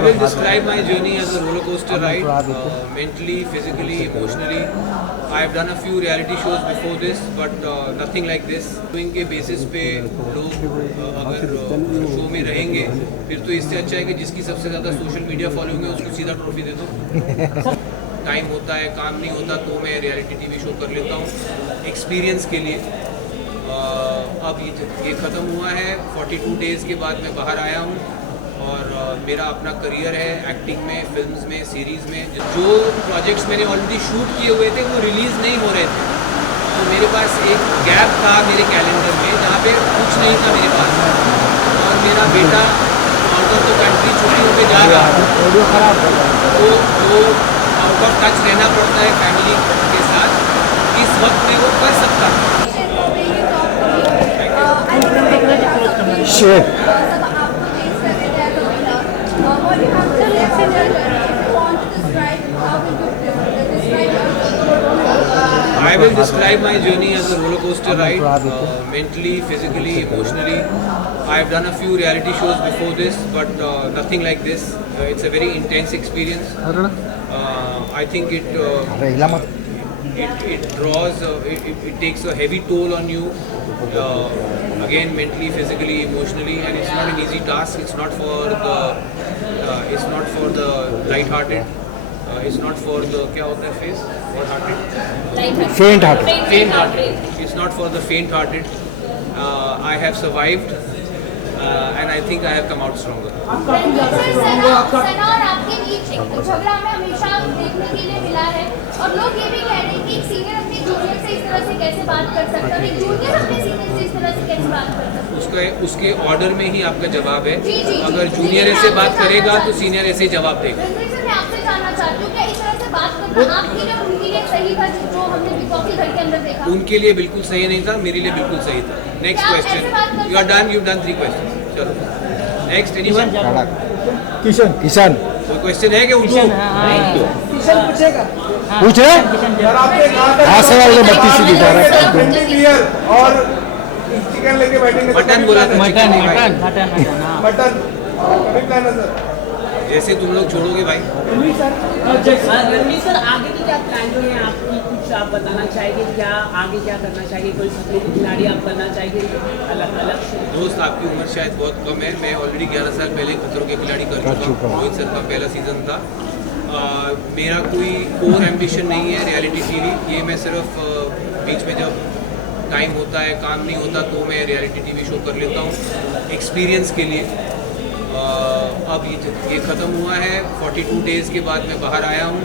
I will describe my journey as a roller coaster ride, mentally, physically, emotionally. I have done a few reality shows before this, but nothing like this. Doing के basis पे लोग अगर show में रहेंगे, फिर तो इससे अच्छा है कि जिसकी सबसे ज़्यादा सोशल मीडिया फॉलोइंग है उसको सीधा ट्रॉफी दे दो। टाइम होता है, काम नहीं होता तो मैं रियलिटी टीवी शो कर लेता हूँ एक्सपीरियंस के लिए। अब ये ख़त्म हुआ है, 42 डेज़ के बाद मैं बाहर आया हूँ और मेरा अपना करियर है एक्टिंग में, फिल्म्स में, सीरीज़ में। जो प्रोजेक्ट्स मैंने ऑलरेडी शूट किए हुए थे वो रिलीज़ नहीं हो रहे थे, तो मेरे पास एक गैप था मेरे कैलेंडर में जहाँ पे कुछ नहीं था मेरे पास। और मेरा बेटा आउट ऑफ द कंट्री छुट्टियों पे जा रहा तो आउट ऑफ टच रहना पड़ता है फैमिली के साथ। इस वक्त में वो कर सकता था। I will describe my journey as a roller coaster ride, mentally, physically, emotionally. I have done a few reality shows before this, but nothing like this. It's a very intense experience. I think it draws, it takes a heavy toll on you. Again, mentally, physically, emotionally, and it's not an easy task. It's not for the light-hearted. It's not for the क्या होता है face hearted? Faint-hearted. It's not for the faint-hearted. I have survived, and I think I have come out stronger. सना और आपके बीच झगड़ा में हमेशा देखने के लिए मिला है और लोग ये भी कह रहे हैं कि एक सीनियर अपने जूनियर से इस तरह से कैसे बात कर सकता है, एक जूनियर अपने सीनियर से इस तरह से कैसे बात कर सकता है। उसके ऑर्डर में ही आपका जवाब है। अगर जूनियर ऐसे बात करेगा तो सीनियर ऐसे जवाब देगा। मैं आपसे जानना चाहती हूँ क्या इस तरह से बात करना आपके लिए उनके लिए सही था जो हमने बिग बॉस के घर के अंदर देखा? उनके लिए बिल्कुल सही नहीं था, मेरे लिए बिल्कुल सही था। Next question. You done 3 question. चलो नेक्स्ट। एनीवन? किशन कोई क्वेश्चन है कि किशन पूछेगा? पूछ रहे? हाँ सवाल तो 32 ही दिखा रहा है। और चिकन लेके बैठेंगे। मटन बोला था। मटन कभी प्लान है सर? जैसे तुम लोग छोड़ोगे भाई। रणवीर सर आगे की क्या प्लान है आपकी, कुछ आप बताना चाहेंगे? क्या आगे क्या करना चाहिए? कोई खतरे की खिलाड़ी आप बनना चाहिए अलग अलग? दोस्त आपकी उम्र शायद बहुत कम है। मैं ऑलरेडी 11 साल पहले खतरों के खिलाड़ी कर चुका हूँ। रोहित सर का पहला सीजन था। मेरा कोई कोर एम्बिशन नहीं है रियलिटी टीवी। ये मैं सिर्फ बीच में जब टाइम होता है, काम नहीं होता तो मैं रियलिटी टीवी शो कर लेता हूँ एक्सपीरियंस के लिए। अब ये ख़त्म हुआ है, 42 डेज़ के बाद मैं बाहर आया हूँ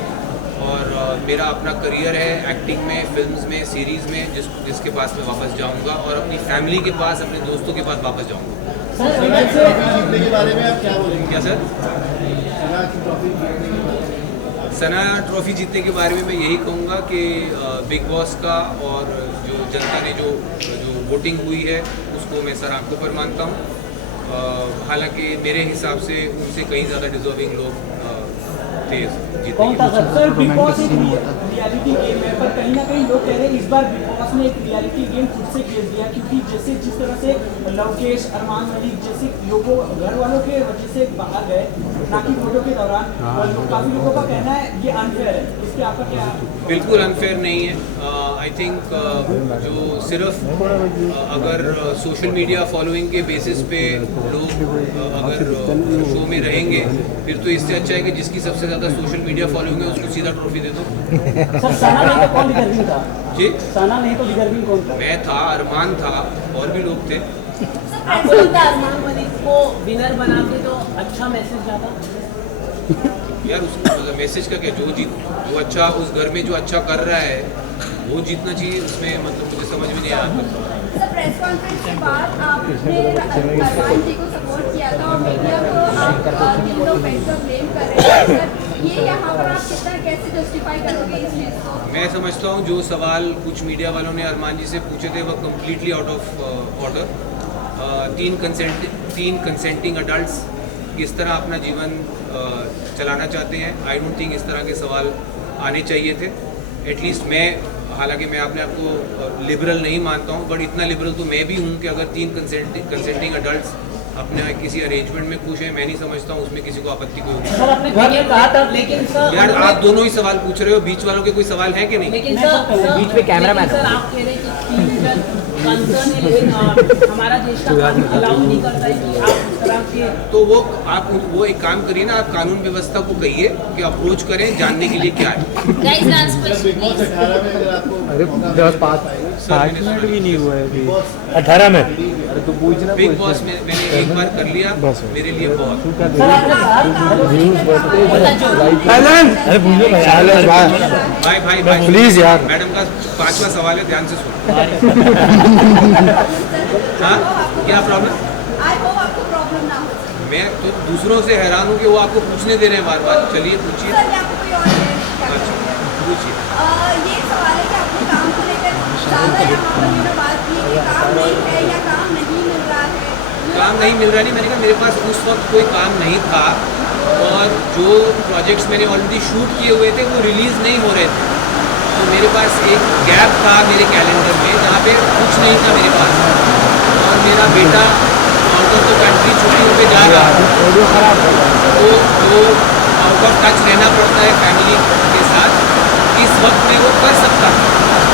और मेरा अपना करियर है एक्टिंग में, फिल्म्स में, सीरीज़ में, जिसके पास मैं वापस जाऊँगा और अपनी फैमिली के पास, अपने दोस्तों के पास वापस जाऊँगा। के बारे में आप क्या बोलेंगे? क्या सर? सना ट्रॉफी जीतने के बारे में मैं यही कहूँगा कि बिग बॉस का और जो जनता ने जो वोटिंग हुई है उसको मैं सर आंखों पर मानता हूँ। हालांकि मेरे हिसाब से उनसे कहीं ज़्यादा डिजर्विंग लोग थे जीतने के। सर बिग बॉस एक रियलिटी गेम है, पर कहीं ना कहीं लोग कह रहे हैं इस बार बिग बॉस ने एक रियलिटी गेम खुद से खेल दिया, क्योंकि जिस तरह से लवकेश, अरमान मलिक जैसे लोगों घर वालों के वजह से बाहर गए ना कि फोटो के दौरान, काफ़ी लोगों का कहना है ये अनफेयर है। इसके आपका क्या? बिल्कुल अनफेयर नहीं है। आई थिंक जो सिर्फ अगर सोशल मीडिया फॉलोइंग के बेसिस पे लोग अगर शो में रहेंगे, फिर तो इससे अच्छा है कि जिसकी सबसे ज़्यादा सोशल मीडिया फॉलोइंग है उसको सीधा ट्रॉफी दे दो। सर सना नहीं तो कौन डिजर्विंग था? जी सना नहीं तो डिजर्विंग कौन था? मैं था, अरमान था, और भी लोग थे। आपको लगता है अरमान मलिक को विनर बना के तो अच्छा मैसेज जाता? यार उसको मतलब मैसेज का क्या, जो अच्छा उस घर में जो अच्छा कर रहा है वो जीतना चाहिए। उसमें मतलब मुझे समझ में नहीं आया। सर प्रेस कॉन्फ्रेंस के बाद आपने अरमान जी को सपोर्ट किया था और मीडिया को आप तीन लोग बैठकर ब्लेम कर रहे हैं। सर ये यहाँ पर आप कैसे जस्टिफाई करोगे इस चीज़ को? मैं समझता हूँ जो सवाल कुछ मीडिया वालों ने अरमान जी से पूछे थे वह completely out of order. 3 consenting adults किस तरह अपना जीवन चलाना चाहते हैं, आई डोंट थिंक इस तरह के सवाल आने चाहिए थे। एटलीस्ट मैं, हालांकि मैं अपने आप को लिबरल नहीं मानता हूँ, बट इतना लिबरल तो मैं भी हूँ कि अगर 3 कंसेंटिंग अडल्ट्स अपने किसी अरेंजमेंट में खुश है, मैं नहीं समझता हूँ उसमें किसी को आपत्ति कोई होगी। सर आपने घर में कहा था, लेकिन सर यार आप दोनों ही सवाल पूछ रहे हो, बीच वालों के कोई सवाल है कि नहीं? लेकिन सर बीच में कैमरामैन सर आप कह रहे हैं कि टीनेजर कंसर्न है, लेकिन हमारा देश का कानून अलाउ नहीं करता है कि आप इस तरह के। तो वो एक काम करिए ना, आप कानून व्यवस्था को कहिए कि अप्रोच करें जानने के लिए क्या है। Guys last big question boss please. 18 में अगर आपको अरे मौका बस पाँच सर, मैंने मिनट भी नहीं हुआ है अभी। बिग बॉस 18 में अरे तो पूछना बिग बॉस में मैंने एक बार कर लिया, बस। मेरे लिए बहुत। सर आपने कहा व्यूज बढ़ते साइलेंट अरे पूछो भाई भाई प्लीज यार। मैडम का 5वां सवाल है, ध्यान से सुनो। हाँ, क्या प्रॉब्लम? आई होप आपको प्रॉब्लम ना हो। मैं तो दूसरों से हैरान हूँ कि वो आपको पूछने दे रहे हैं बार बार। चलिए पूछिए। सर मैं आपको कोई और अच्छा पूछिए। ये सवाल है कि आपने काम को लेकर ज़्यादा यहाँ पर मैंने बात की कि काम नहीं है या काम नहीं मिल रहा है। काम नहीं मिल रहा नहीं, मैंने कहा मेरे पास उस वक्त कोई काम नहीं था और जो प्रोजेक्ट्स मैंने ऑलरेडी शूट किए हुए थे वो रिलीज़ नहीं हो रहे थे, तो मेरे पास एक गैप था मेरे कैलेंडर में जहाँ पे कुछ नहीं था मेरे पास। और मेरा बेटा आउट ऑफ द कंट्री छुट्टियों पे जा रहा तो आउट ऑफ टच रहना पड़ता है फैमिली के साथ। इस वक्त में वो कर सकता था,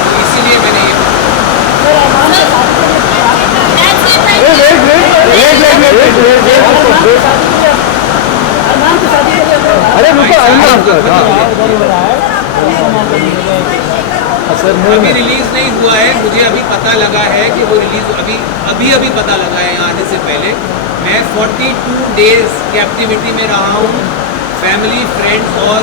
तो इसीलिए मैंने ये अरे अभी रिलीज नहीं हुआ है, मुझे अभी पता लगा है कि वो रिलीज अभी पता लगा है यहाँ आने से पहले। मैं 42 डेज कैप्टिविटी में रहा हूँ, फैमिली फ्रेंड्स और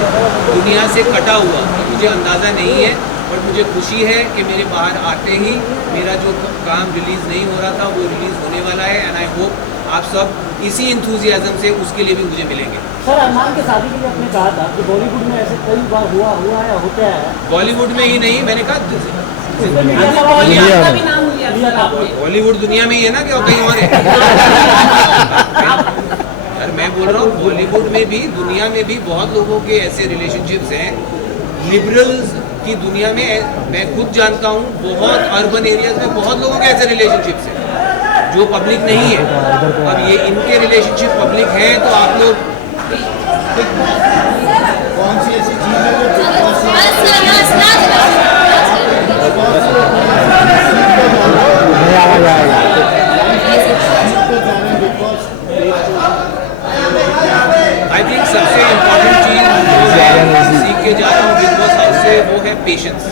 दुनिया से कटा हुआ। मुझे अंदाज़ा नहीं है, बट मुझे खुशी है कि मेरे बाहर आते ही मेरा जो काम रिलीज़ नहीं हो रहा था वो रिलीज़ होने वाला है। एंड आई होप आप सब इसी इंथुजियाज्म से उसके लिए भी मुझे मिलेंगे। सर अरमान के शादी के लिए आपने कहा था कि बॉलीवुड में ऐसे कई बार हुआ है या होता है। बॉलीवुड में ही नहीं, मैंने कहा आपका भी नाम लिया सर आपने। बॉलीवुड दुनिया में ही है ना, क्या कहीं और है? यार मैं बोल रहा हूँ बॉलीवुड में भी दुनिया में भी बहुत लोगों के ऐसे रिलेशनशिप्स हैं। लिबरल्स की दुनिया में मैं खुद जानता हूँ, बहुत अर्बन एरियाज में बहुत लोगों के ऐसे रिलेशनशिप्स हैं जो पब्लिक नहीं है। अब ये इनके रिलेशनशिप पब्लिक हैं तो आप लोग कौन सी ऐसी चीज है जो बिग बॉस आई थिंक सबसे इम्पोर्टेंट चीज़ जो मैं सीख के जा रहा हूँ बिग बॉस हाउस से वो है पेशेंस।